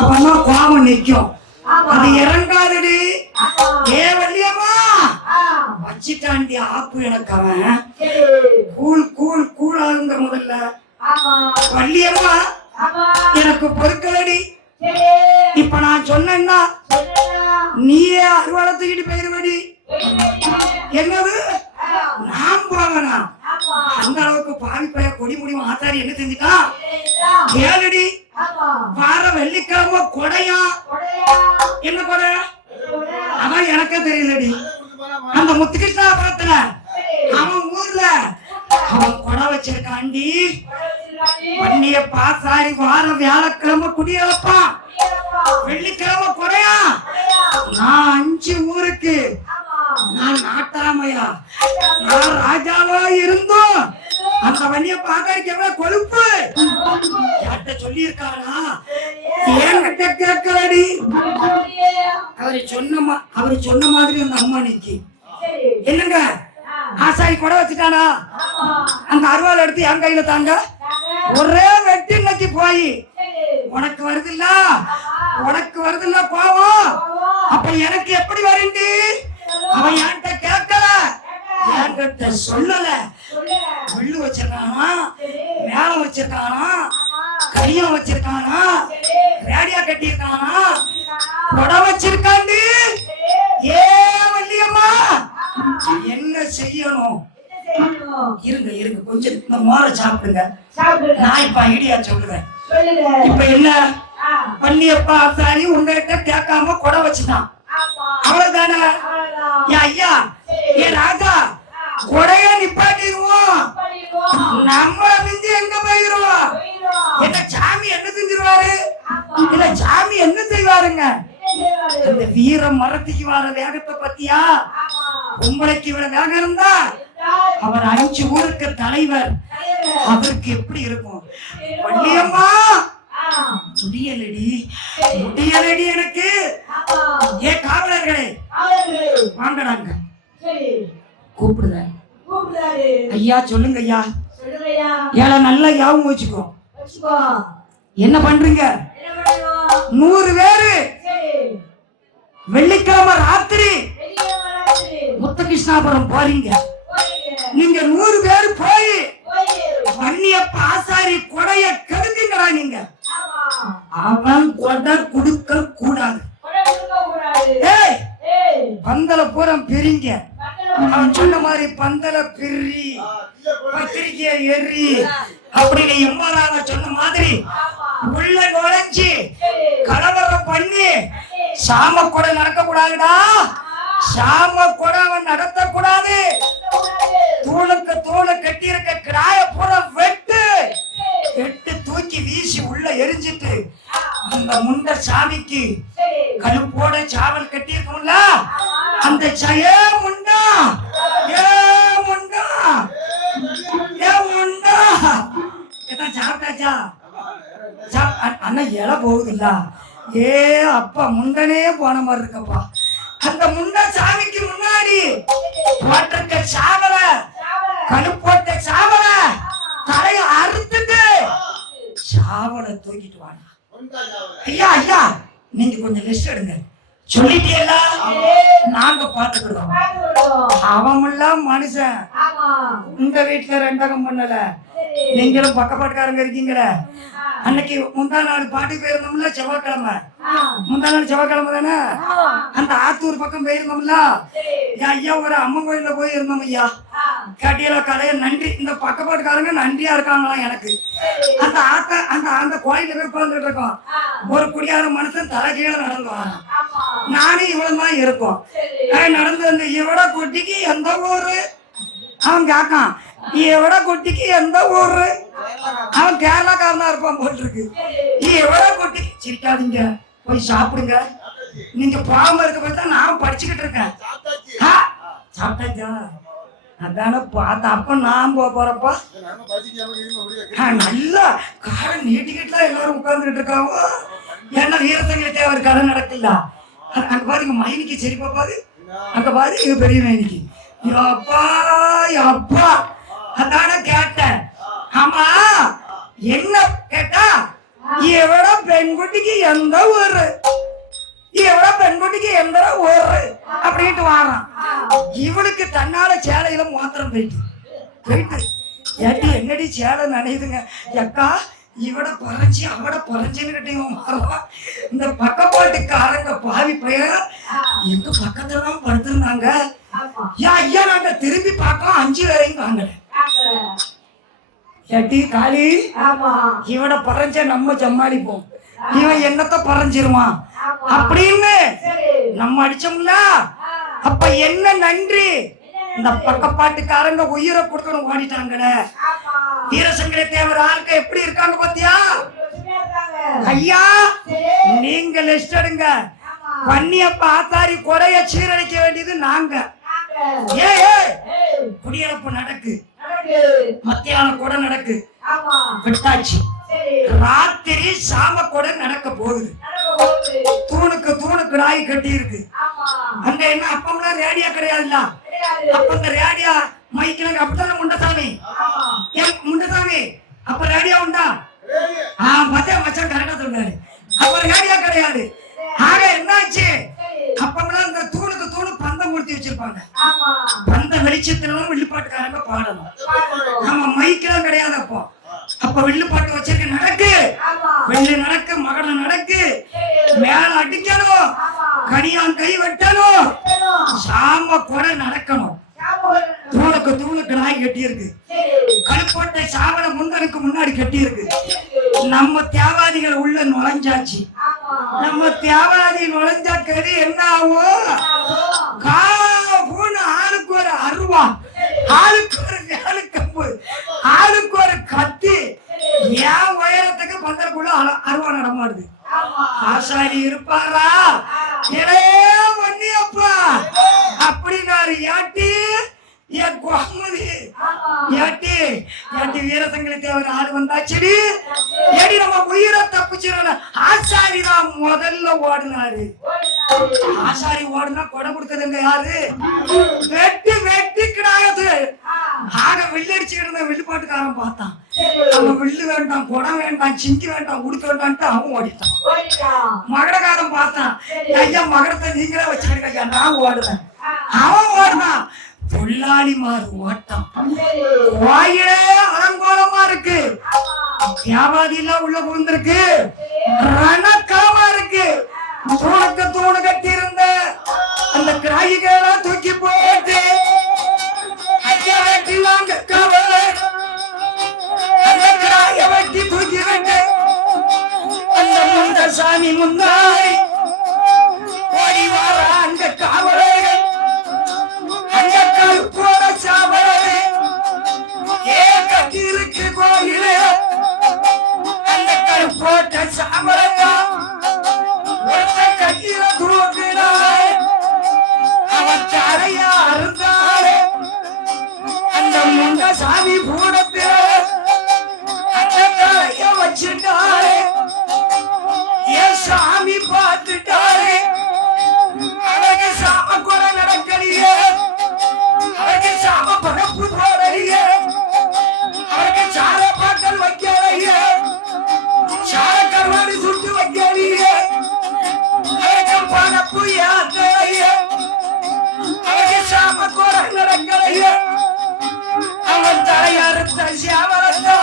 அப்பதான் கோபம் நிற்கும். அது இறங்காதடி. ஏ வள்ளியம்மா வச்சிட்டாண்டி ஆப்பு எனக்கு அவன் கூழ் கூழ் கூழாகுங்க முதல்ல. வள்ளியம்மா எனக்கு பொறுக்கலடி. இப்ப நான் சொன்னேன்னா நீயே அறுவாளத்துக்கிட்டு போயிருவடி. என்னது நான் போவேனா? அந்த அளவுக்கு பாவி பைய கொடி முடியும் ஆத்தாரி என்ன செஞ்சுட்டான் கேளுடி. வார வெள்ளிக்கிழமை கொடையா என்ன கொடை அதான் எனக்கே தெரியலடி. அந்த முத்துகிருஷ்ணாபுரத்துல அவன் ஊர்ல அவன் கொடை வச்சிருக்காண்டி. பண்ணிய பாசாரி வாரம் வியாழக்கிழமை குடியேறப்பான், வெள்ளிக்கிழமை கொடையா. நான் 5 ஊருக்கு நான் நாட்டாமையா நான் ராஜாவா இருந்தோம். அந்த வண்டிய பாக்கறதுக்கு எவ்வளவு கொழுப்பு யார்கிட்ட சொல்லி இருக்காரா? என்கிட்ட கேட்கலடி. அவரு சொன்ன மாதிரி அந்த அம்மா நிக்கி என்னங்க ஆசாரி கொடை வச்சுட்டானா? அந்த அருவாள் எடுத்து என் கையில தாங்க. ஒரே வெட்டி நக்கி போய் உனக்கு வருதுல்ல கோவம். அப்ப எனக்கு எப்படி வருண்டி? அவன் என்கிட்ட கேட்கல, என்கிட்ட சொல்லல. வில்லு வச்சிருக்கானா, மேளம் வச்சிருக்கானா, கையம் வச்சிருக்கானா, ரேடியா கட்டியிருக்கானா, கொடை வச்சிருக்காண்டி. ஏ வள்ளியம்மா என்ன செய்யணும்? இருங்க கொஞ்சம் இந்த மோர சாப்பிடுங்க. நான் இப்ப ஐடியா சொல்லுவேன். இப்ப என்ன பண்ணியப்பா ஆசாரி உங்ககிட்ட கேட்காம கொடை வச்சுட்டான், அவ்வளவுதானே? ஐயா ஏ ராஜா கொடைய நிப்பாட்டிடுவோம். நம்ம மிஞ்சி எங்க போயிரும்? என்ன சாமி என்ன செஞ்சிருவாரு? இல்ல சாமி என்ன செய்வாருங்க? இந்த வீர மரத்துக்கு வர வேகத்தை பத்தியா? உங்களுக்கு இவ்வளவு வேகம் இருந்தா அவர் 5 ஊருக்கு தலைவர். அவருக்கு எப்படி இருக்கும்? வள்ளியம்மா முடியலடி எனக்கு. ஏ காவலர்களே வாங்கடாங்க கூப்பிடுறேன். ஐயா சொல்லுங்க ஐயா. ஏழை நல்லா யாவும் வச்சுக்கோ. என்ன பண்றீங்க? 100 பேரு வெள்ளிக்கிழமை ராத்திரி முத்துகிருஷ்ணாபுரம் போறீங்க. நீங்க 100 பேர் போய் வன்னியப்ப ஆசாரி கொடைய கெடுத்தீங்களா? நீங்க அவன் கொடை கொடுக்க கூடாது. பந்தல பூரம் பிரிங்க. அவன் சொன்ன மாதிரி பந்தல பிரி, பத்திரிகைய எரி அப்படின்னு எம்மாராக சொன்ன மாதிரி உள்ள நுழைஞ்சி கலவரம் பண்ணி சாம கொடை நடக்க கூடாதுடா. சாம கொடை அவன் நடத்த கூடாது. தூளுக்கு தூளு கட்டி இருக்க கிராய பூரம் வெட்டு தூக்கி வீசி உள்ள எரிஞ்சிட்டு அந்த முண்ட சாமிக்கு கழுப்போட சாவல் கட்டி இருக்கும்ல அந்த முண்டா சாப்பிட்டாச்சா? அண்ணா இலை போகுதுல்ல. ஏ அப்பா முண்டனே போன மாதிரி இருக்கப்பா. அந்த முண்ட சாமிக்கு முன்னாடி போட்டிருக்க சாவல கழுப்போட்ட சாவல தலைய அறுத்துட்டு சாவலை தூக்கிட்டு வாங்க. ஐயா நீங்க கொஞ்சம் லிஸ்ட் எடுங்க. சொல்லிட்டீங்களா? நாங்க பாத்துக்கிட்டோம். அவமெல்லாம் மனுஷன். உங்க வீட்டுல ரெண்டகம் பண்ணல, நீங்களும் பக்கப்பாட்டுக்காரங்க இருக்கீங்களே. அன்னைக்கு முந்தா நாள் பாட்டுக்கு போயிருந்தோம்ல, செவ்வாய்க்கிழமை. முந்தா நாள் செவ்வாய்க்கிழமை தானே? அந்த ஆத்தூர் பக்கம் போயிருந்தோம்ல. ஐயா ஒரு அம்மன் கோயில போய் இருந்தோம் ஐயா. கட்டியில கதைய நன்றி. இந்த பக்கப்பாட்டுக்காரங்க நன்றியா இருக்காங்களாம் எனக்கு. அந்த அந்த கோயில போய் உட்கார்ந்துட்டு இருக்கோம். ஒரு குடியார மனுஷன் தலைகீழ நடந்துவாங்க. நானும் இவ்வளவு தான் இருக்கும். நடந்து அந்த இவட குட்டிக்கு எந்த ஊரு? அவன் கேட்கான், இவட குட்டிக்கு எந்த ஊரு? அவன் கேரளாக்காரனா இருப்பான் போல் இருக்கு. இவட குட்டிக்கு சிரிக்காதீங்க, போய் சாப்பிடுங்க. நீங்க போகாம இருக்க போய் தான் நான் படிச்சுக்கிட்டு இருக்கேன். சாப்பிட்டாச்சா? அதான பார்த்த. அப்ப நான் போறப்பா நல்லா காலை நீட்டிக்கிட்டுலாம் எல்லாரும் உட்கார்ந்துட்டு இருக்காங்க. ஏன்னா வீரத்தங்க தேவர் கதை நடக்கல. அங்க பாருங்க மைனிக்கு சரி பாப்பாது. அங்க பாரு இது பெரிய மைனிக்கு. அப்பா அதான கேட்டேன். ஆமா என்ன கேட்டா இவட பெண்குட்டிக்கு எந்த ஊரு, இவட பெண்குட்டிக்கு எந்த ஊரு அப்படின்ட்டு வாரான். இவனுக்கு தன்னால சேலையில மாத்திரம் போயிட்டு ஏட்டி என்னடி சேலை நினைதுங்க எக்கா, இவட பறஞ்சி அவட பறஞ்சின்னு மாறுவான். இந்த பக்கப்பாட்டுக்காரங்க பாவி பையன் எங்க பக்கத்துல தான் படுத்திருந்தாங்க. ஐயா நாங்க திரும்பி பார்க்கலாம் 5 வரையும் வாங்கல. ஏட்டி காளி, இவட பறஞ்ச நம்ம சமாளிப்போம், இவன் என்னத்த பறஞ்சிருவான் அப்படின்னு நம்ம அடிச்சோம்ல. அப்ப என்ன நன்றி, இந்த பக்கப்பாட்டுக்காரங்க உயிரை கொடுக்கணும் ஓடிட்டாங்கடே. வீரசங்கர தேவர் ஆளுக்கு எப்படி இருக்காங்க பாத்தியா? ஐயா நீங்க லிஸ்ட் எடுங்க. பன்னியப்ப ஆத்தாரி கொடைய சீரழிக்க வேண்டியது நாங்க. ஏ குடியரப்பு நடக்கு, மத்தியான கூட நடக்கு விட்டாச்சு. ராத்திரி சாம கூட நடக்க போகுது. தூணுக்கு நாய் கட்டி இருக்கு. அங்க என்ன அப்பம்லாம் ரேடியா கிடையாதுல்ல. அப்ப இந்த ரேடியா மைக்கில் அப்படித்தானே முண்டசாமி, முண்டசாமி அப்ப ரேடியா உண்டா? மச்சான் மச்சான் கரெக்டா சொன்னாரு. அப்ப ரேடியா கிடையாது. ஆக என்னாச்சு, அப்பமெல்லாம் இந்த தூணுக்கு பந்தம் கொடுத்து வச்சிருப்பாங்க. பந்த வெளிச்சத்துல வில்லுப்பாட்டுக்காரங்க பாடணும். நம்ம மைக்கெல்லாம் கிடையாது. அப்ப வில்லுப்பாட்டு வச்சிருக்க நடக்கு, வெள்ளி நடக்கு, மகடம் நடக்கு, மேல அடிக்கணும், கனியான் கை வெட்டணும், சாம கொடை நடக்கணும். தூணுக்கு நாய் கட்டி இருக்கு. கழுப்போட்டை சாவன முந்தனுக்கு முன்னாடி கட்டி இருக்கு. நம்ம தியாவாதிகள் உள்ள நுழைஞ்சாச்சு. நம்ம தியாவாதி நுழைஞ்சா கறி என்ன ஆகும்? ஆளுக்கு ஒரு அருவா, ஆளுக்கு ஒரு வேலு கம்பு, ஆளுக்கு ஒரு கத்தி. ஏன் உயரத்துக்கு பந்தருக்குள்ள அருவா நடமாடுது. ஆசாரி இருப்பாரா? ஒன்னியப்பா அப்படின்னாரு. ஏட்டி என் கோமதி, ஏட்டி வீரசங்கர தேவர் ஆள் வந்தாச்சு. ஏடி நம்ம உயிரை தப்பிச்சிட ஆசாரி தான் முதல்ல ஓடினாரு. ஆசாரி ஓடுனா கொடை கொடுத்ததுங்க யாரு? வெட்டி கிடாயது. ஆக வில்லடிச்சுக்கிட்டு இருந்த வில்லுப்பாட்டுக்காரன் பார்த்தான். அவன் வில்லு வேண்டாம், குடம் வேண்டாம், சிங்கி வேண்டாம், உடுக்க வேண்டான்ட்டு அவன் ஓடிட்டான். மகடக்காரன் பார்த்தான். ஐயா மகடத்தை நீங்களே வச்சுக்கிட்டு ஐயா நான் ஓடுவேன். அவன் ஓடுனான். தொழிலாளி மாறு ஓட்டம். வாயிலே அலங்கோலமா இருக்கு. வியாபாரி எல்லாம் உள்ள புகுந்திருக்கு. ரணக்காலமா இருக்கு. தூணு கட்டி இருந்த அந்த கிராய்களை தூக்கி போட்டு ஐயா வெட்டிலாங்க கவலை. அந்த கிராய வெட்டி தூக்கி விட்டு அந்த முந்த சாமி முன்னாடி ஓடி வார அந்த காவலர்கள், அந்த கருப்போட சாவலே ஏ கட்டி இருக்கு கோயிலே. அந்த கருப்போட்ட சாவலையா ஒருத்த கையில தூக்கினாலே, அவன் தரையா அறுந்தாலே. அந்த முண்ட சாமி பூடத்தில அந்த தலைய வச்சுட்டாலே. என் சாமி பார்த்துட்டாலே. அவருக்கு சாம கூட நடக்கலையே, அவருக்கு சாம பரப்பு போடலையே, அவருக்கு சார பாட்டல் வைக்கலையே, சார கருவாடி சுட்டு வைக்கலையே, அவருக்கு பரப்பு யாத்தலையே, அவருக்கு சாம கூட நடக்கலையே. அவன் தலையறுத்த சியாவரத்தா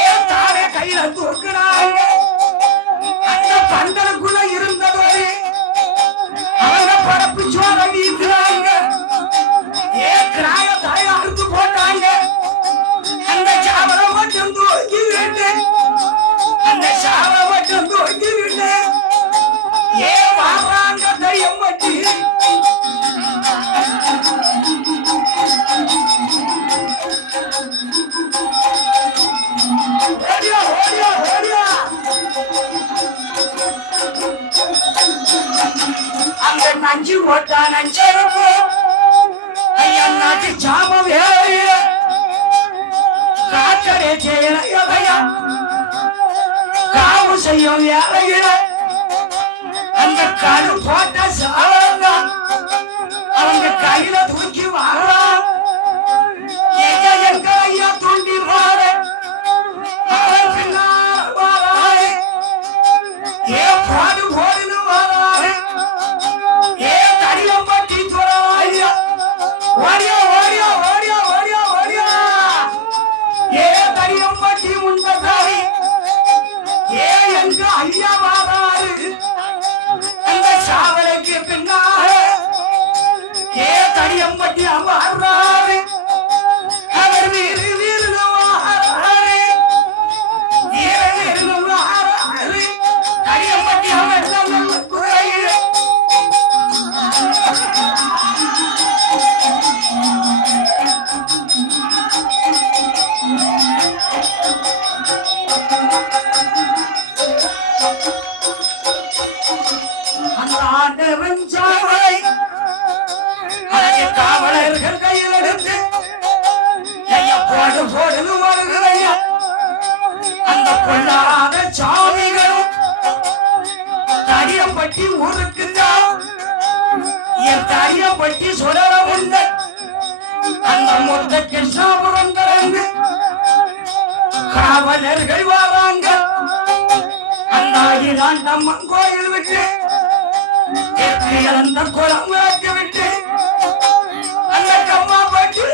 ஏன் தானே கையில தூக்குறாங்க. அந்த பந்தலுக்குள்ள இருந்தவரே அவங்க பரப்பு சோற வீசுறாங்க. ஏன் கிராய தாய அறுத்து போட்டாங்க. அந்த சாவலை மட்டும் தூக்கி விட்டு, அந்த சாவலை மட்டும் தூக்கி விட்டு ஏன் வர்றாங்க தையம் வட்டி. அந்த நஞ்சு ஓட்டா நஞ்சரப்பு ஐயா நாட்டு சாமம் காற்றடே செய்யலையா காவு செய்யும் வேலையில அந்த கரு போட்ட சாவங்க அவங்க கையில தூக்கி வாழலாம். எங்க ஐயா தூண்டிடுவாரு. அவர் பின்னால் ஏ பாடு போடுன்னு வராரு ஏ தடியம் பட்டி துறாயா ஓடியா ஓடியா ஓடியா ஓடியா ஓடியா ஏ தடியம் பட்டி முன்பதாரி ஏ எங்க ஐயா வாராரு அந்த சாவலைக்கு பின்னாலே ஏ தடியம் பட்டி அமர்றாரு அவர் வீடு வீடு வாராரு வீர வீடு வாராரு தடியம் பட்டி அமர்ந்தாங்க குறையில அந்த ஆண்டவன் சாவலை அழகு காவலர்கள் கையில் எடுத்து ஐயா போடு போடுன்னு வருகிறையா அந்த பொல்லாத சாமிகளும் தடியம்பட்டி ஊருக்குதா என் தடியம்பட்டி சுடர உண்டு அந்த மொத்த கிருஷ்ணாபுரம் திறந்து காவலர்கள் வராங்க அந்த ஆயிராண்டம்மன் கோயில் விட்டு அந்த குளம் வைக்க விட்டு அந்த கம்மா பட்டி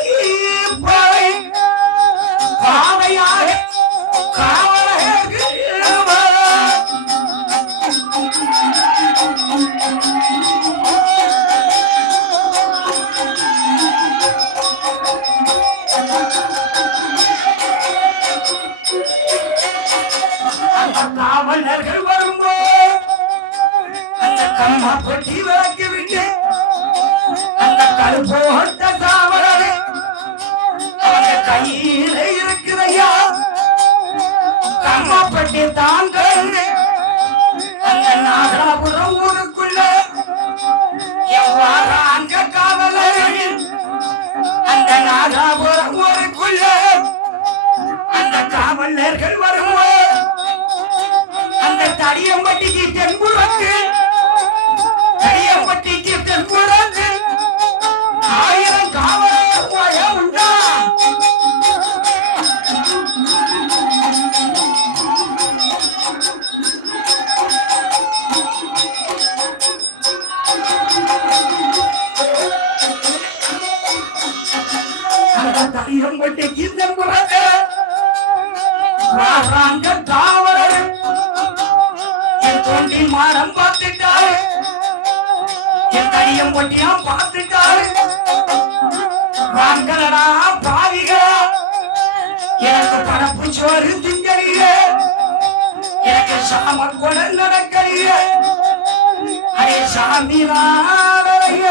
பாதையாக காவலர்கள் காவலர்கள் வரும்போது அந்த கம்மா பட்டி விளக்கி விட்டு அந்த கருப்போட்ட காவலரை அவங்க கையில இருக்குதையா கம்மா பட்டி தான் கலந்து அந்த நாகலாபுரம் ஊருக்குள்ள எவ்வாறு அங்க காவலர்கள் அந்த நாகலாபுரம் ஊருக்குள்ள அந்த காவலர்கள் வரும்போது அந்த தடியம்பட்டிக்கு தென்புறத்து தடியம்பட்டிக்கு தென்புறத்து 1000 காவலர் உண்டா அந்த தடியம்பட்டிக்கு தென்புறத்து வாராங்க காவலர் என் தோண்டி மாடம் பார்த்துட்டாரு என் தடியம் பொட்டியா பார்த்துட்டாரு வாங்கலடா பாவிகளா எனக்கு படப்பு சோறு திங்கறிய எனக்கு சாம கூட நடக்கறிய அரே சாமி நாளைய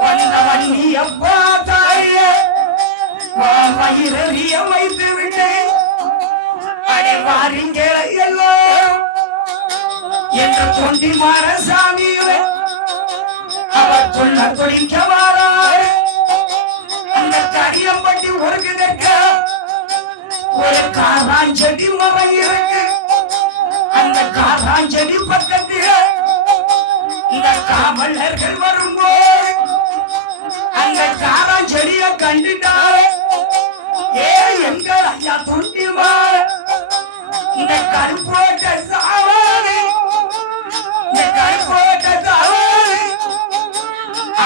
வந்த வண்டிய பார்த்தாய வயிறிய வைத்து விட்டேன் அடே வாரிங்கள எல்லாம் என்று தொண்டி மாரசாமியிலே அவர் சொல்ல தொழிக்க வாரார் அந்த தடியம்பட்டி ஒருங்கிருக்க ஒரு காராஞ்செடி மரம் இருக்கு அந்த காராஞ்செடி பக்கத்தில் இந்த காவலர்கள் வரும்போது அந்த காராஞ்செடிய கண்டுட்டாரு ஏ எங்கள் ஐயா தொண்டி மாற இந்த கருப்போட்ட சாவாரி இந்த கருப்போட்ட சாவாரி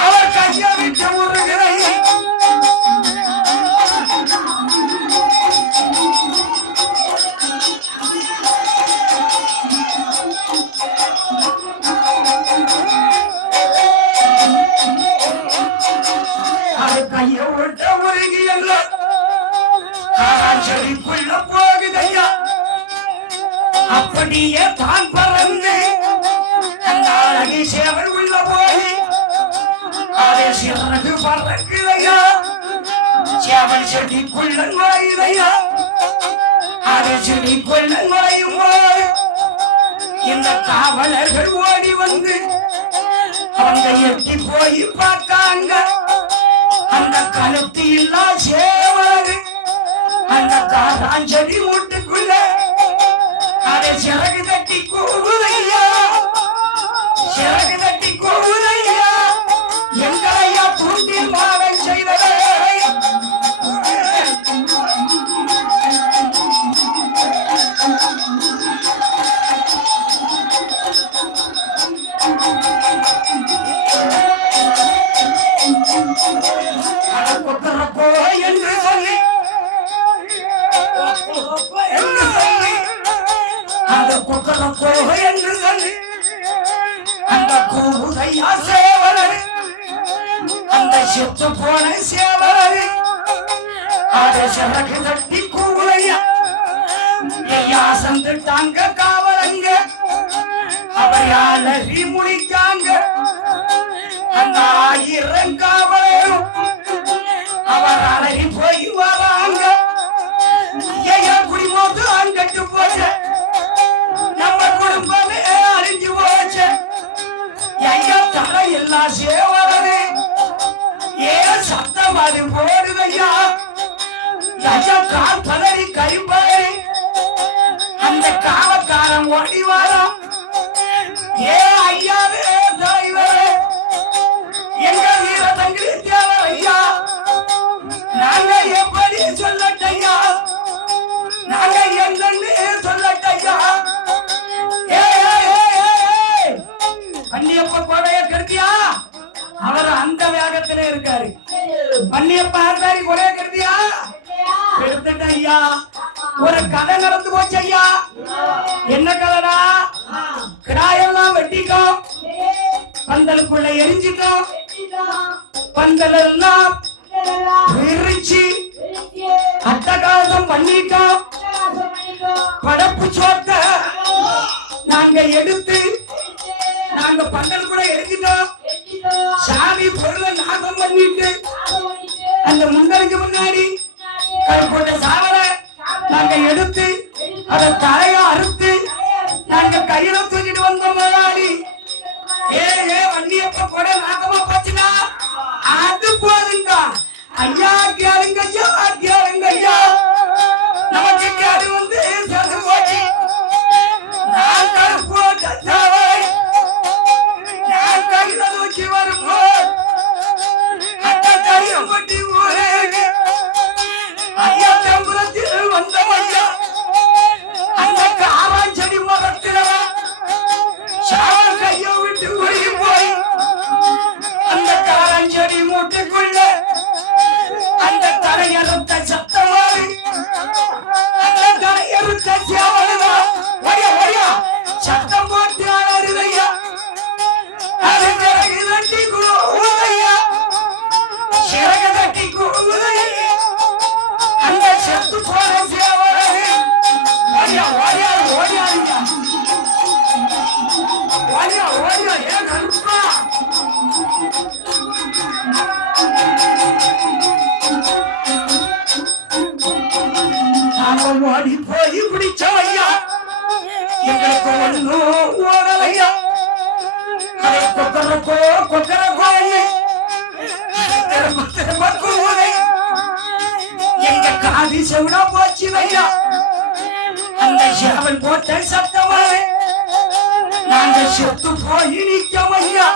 அவர் கைய விட்டு உருகிறேன் அவர் கைய விட்ட உருகி எல்லாம் காராஞ்செடிக்குள்ள போகுதையா அப்படியே தான் பறந்து அந்த அழகி சேவல் உள்ள போய் அதே சிறகு பறக்குதையா சேவல் செடிக்குள்ள நுழையுதையா அதே செடிக்குள்ள நுழையும் போது இந்த காவலர்கள் ஓடி வந்து அவங்க எட்டி போய் பார்த்தாங்க அந்த கழுத்து இல்லா சேவல் அந்த காராஞ்செடி வீட்டுக்குள்ள அதை சிறகு தட்டி கூவுதையா சிறகு தட்டி கூவுதையா எங்களையா தூண்டி மாவன் செய்ததை கொக்கரக்கோ என்று சொல்லி அந்த கூதையா சேவலர் அந்த செத்து போன சேவலர் அதை சிறகு தட்டி கூலையா ஐயா சந்துட்டாங்க காவலங்க அவர் யாழி முடிக்காங்க அந்த 1000 காவலரும் அவர் அழகி போய் வராங்க ஐயா குடிமோது அங்கட்டு போச்சு நம்ம குடும்பமே அழிஞ்சு போச்சு ஐயா தலை எல்லாம் சேவலரு ஏன் சத்தம் அது போடுதையா ஐயா கால் பதறி கைப்பதறி அந்த காவக்காரன் ஓடி வரோம் ஏ ஐயாவே தலைவரே எங்க வீர தங்கிரி தேவர் ஐயா நாங்க எப்படி சொல்லட்டையா நாங்க என்னன்னு சொல்லட்டையா பன்னியப்ப கொடைய கருத்தியா அவர் அந்த வேகத்துல இருக்காரு பன்னியப்ப ஆர்தாரி கொடைய கருத்தியா எடுத்துட்ட ஐயா ஒரு கதை நடந்து போச்சு ஐயா என்ன கதைடா கிடாயெல்லாம் வெட்டிட்டோம் பந்தலுக்குள்ள எரிஞ்சிட்டோம் பந்தல் எல்லாம் விரிச்சு அட்டகாசம் பண்ணிட்டோம் படப்பு சோத்த நாங்க எடுத்து நாங்க பந்தல் கூட எரிஞ்சிட்டோம் சாமி பொருளை நாசம் பண்ணிட்டு அந்த முன்னருக்கு முன்னாடி போட்ட சாவல நாங்க எடுத்து அதை தலைய அறுத்து நாங்க கையில தூக்கிட்டு வந்தோம் முதலாளி ஏ வண்டியப்ப கூட நாகமா போச்சுனா அது போதுங்க ஐயா கேளுங்க ஐயா கேளுங்க ஐயா நமக்கு கேடு வந்து சேர்ந்து போச்சு நான் போட்ட சாவை நான் கையில தூக்கி வரும்போது அந்த கையம் பட்டி ஊரே ஐயா தம்புரத்தில் வந்தோம் ஐயா அந்த காவாஞ்செடி மரத்திலவா சாவ கையை விட்டு ஓடி போய் அந்த காவாஞ்செடி மூட்டுக்குள்ள அந்த தலையறுத்த சத்தமாறு அந்த தலையறுத்த சேவலுதா ஓடியா ஓடியா சத்தம் போட்டு அலறுதையா அது சிறகு தட்டி கூவுதையா சிறகு தட்டி கூவுதையா அந்த செத்து போன சேவலை ஓடியா ஓடியா ஓடியாருங்க ஓடியா ஓடியா ஏன் கருப்பா நாம ஓடி போய் பிடிச்சோம் ஐயா எங்களுக்கு ஒன்னும் ஓடலையா அதை கொக்கரக்கோ கொக்கரக்கோ திரும்ப திரும்ப கூவுதை எங்க காதி செவிடா போச்சு ஐயா அந்த சேவல் போட்ட சத்தமாவே நாங்க செத்து போய் நிற்கும் ஐயா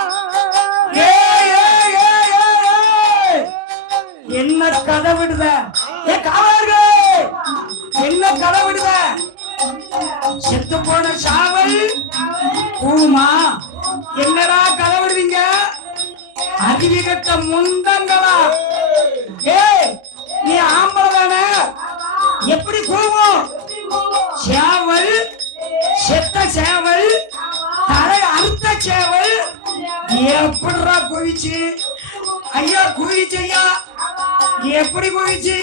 என்ன கதை விடுத ஏ காவலர்களே என்ன கதை விடுத செத்து போன சாவல் பூமா என்னடா கதை விடுவீங்க அதிகட்ட முண்டங்களா நீ ஆம்பளை தானே எப்படி கூவும் சேவல் செத்த சேவல் தலை அறுத்த சேவல் எப்படிடா குவிச்சு ஐயா குவிச்சு ஐயா எப்படி குவிச்சு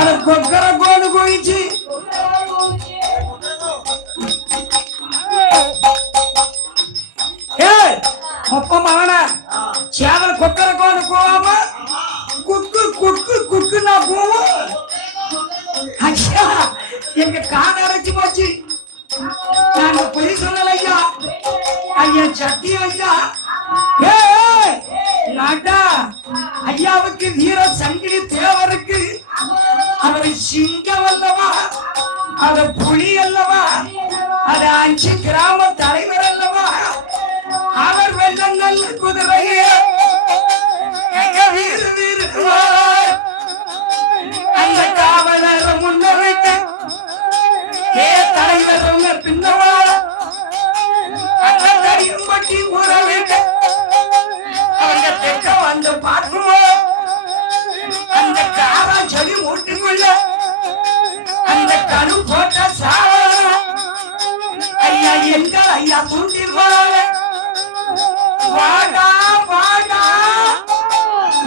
அது கொக்கர கோடு குவிச்சு ஒப்பம் அவன சேவல் கொக்கர கோடு போவாம குக்கு குக்கு குக்கு நான் போவோம் ஐயா எங்க காது அரைச்சு போச்சு நாங்க பொய் சொல்லல ஐயா ஐயா சட்டி ஐயா நாட்டா ஐயாவுக்கு வீர சங்கிலி தேவருக்கு அவர் சிங்கம் அல்லவா அது புலி அல்லவா அது 5 கிராம தலைவர் அல்லவா அவர் வெள்ளம் நல்ல குதிரையே வீர வீர அந்த காவலர் முன்ன வைத்து தலைவர் பின்னவா அந்த கரியும் பட்டி ஊற வைத்து அவங்க தெற்க வந்து பார்க்குவோம் அந்த காவா செடி மூட்டுக்குள்ள அந்த கரு போட்ட சாவ எங்கள் ஐயா தூண்டில் வாடா வாடா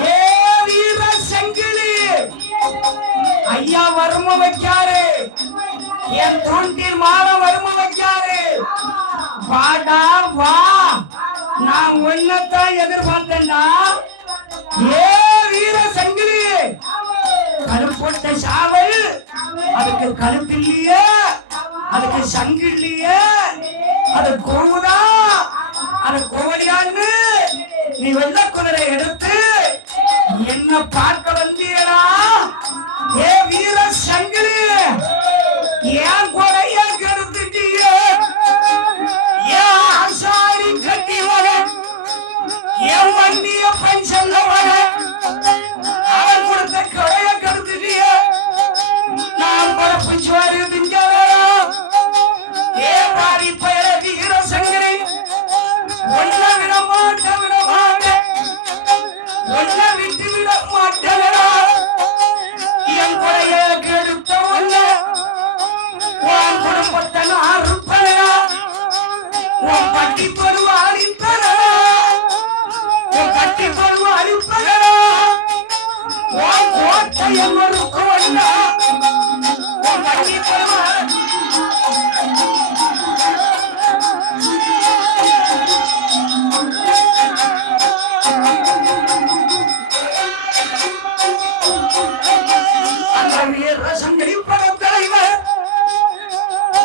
ஏ வீர சங்கிலி ஐயா வரும வைக்காரு என் தூண்டில் மாறம் வரும வைக்காரு வாடா வா நான் உன்னத்தான் எதிர்பார்த்தேன்னா ஏ வீர சங்கிலி கருப்போட்ட சாவல் அதுக்கு கருப்பு இல்லையே அதுக்கு சங்கு இல்லையே அது கோவுதா அது கோவடியான்னு நீ வெள்ள குதிரை எடுத்து என்ன பார்க்க வந்தீரா ஏ வீர சங்கிலி ஏன் கொடைய கெடுத்துட்டிய ஏன் ஆசாரி கட்டி வர ஏன் வண்டிய பஞ்சல்ல வர அவன் கொடுத்த கொடைய கெடுத்துட்டிய நான் பரப்பு சுவாரி திங்கவே ஏ பாரி பெயர வீர சங்கிலி ஒன்ன விட மாட்டேன் ஒன்ன விட்டு விட மாட்டேன் என் கொடைய கெடுத்த ஒன்ன உன் குடும்பத்தை நான் அறுப்பனா உன் பட்டி பருவ அழிப்பனா உன் கட்டி பருவ அழிப்பனா உன் கோட்டை எம்மருக்கு ஒன்னா உன் பட்டி பருவ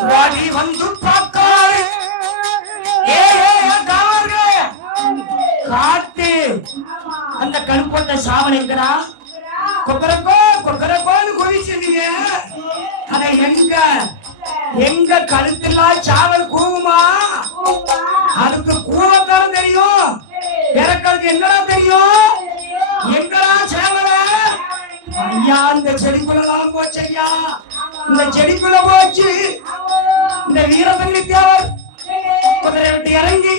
வாடி வந்து பார்க்காரு காட்டு அந்த கருப்பட்ட சாவல் எங்கடா கொக்கரக்கோ கொக்கரக்கோன்னு குதிச்சிருந்தீங்க அத எங்க எங்க கழுத்தெல்லாம் சாவல் கூவுமா அதுக்கு கூவத்தான் தெரியும் பிறக்கிறது என்னடா தெரியும் எங்கடா சாவல ஐயா இந்த செடிக்குள்ளலாம் போச்சு ஐயா இந்த செடிக்குள்ள போச்சு இந்த வீரசங்கிலி தேவர் குதிரை விட்டு இறங்கி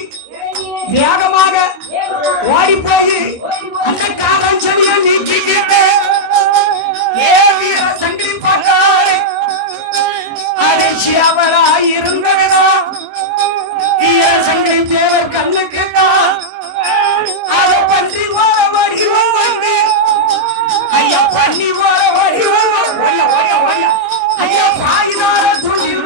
வேகமாக ஓடி போய் அந்த காலம் செடியை நீக்கிக்கிட்டு ஏ வீர சங்கிலி பார்த்தாரு அரிசி அவராய் இருந்தவனா வீர சங்கிலி தேவர் கண்ணுக்கு அதை பற்றி ஓர வடிவம் வந்து ஐயா பண்ணி ஓர வடிவம் ஐயா பாயினார துணில்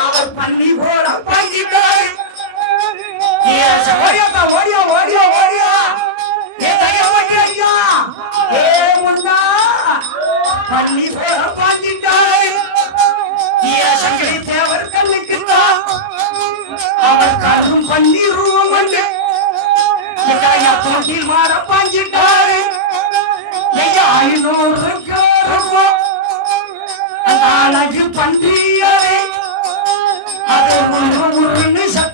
அவர் பண்ணி போட பங்கிட்டாரு ஓடியா ஓடியா ஓடியா ஏ தையா ஐயா ஏ முன்னா பண்ணி போட பங்கிட்டாரு சங்கிலி தேவர் கண்ணுக்கு அவர் கரும் பண்ணி ரூபம் கொண்டு ஐயா தூண்டில் மாற பாஞ்சிட்டாரு ஐயா 500 அந்த அழகு பன்றியாரே அது முன்னு சத்த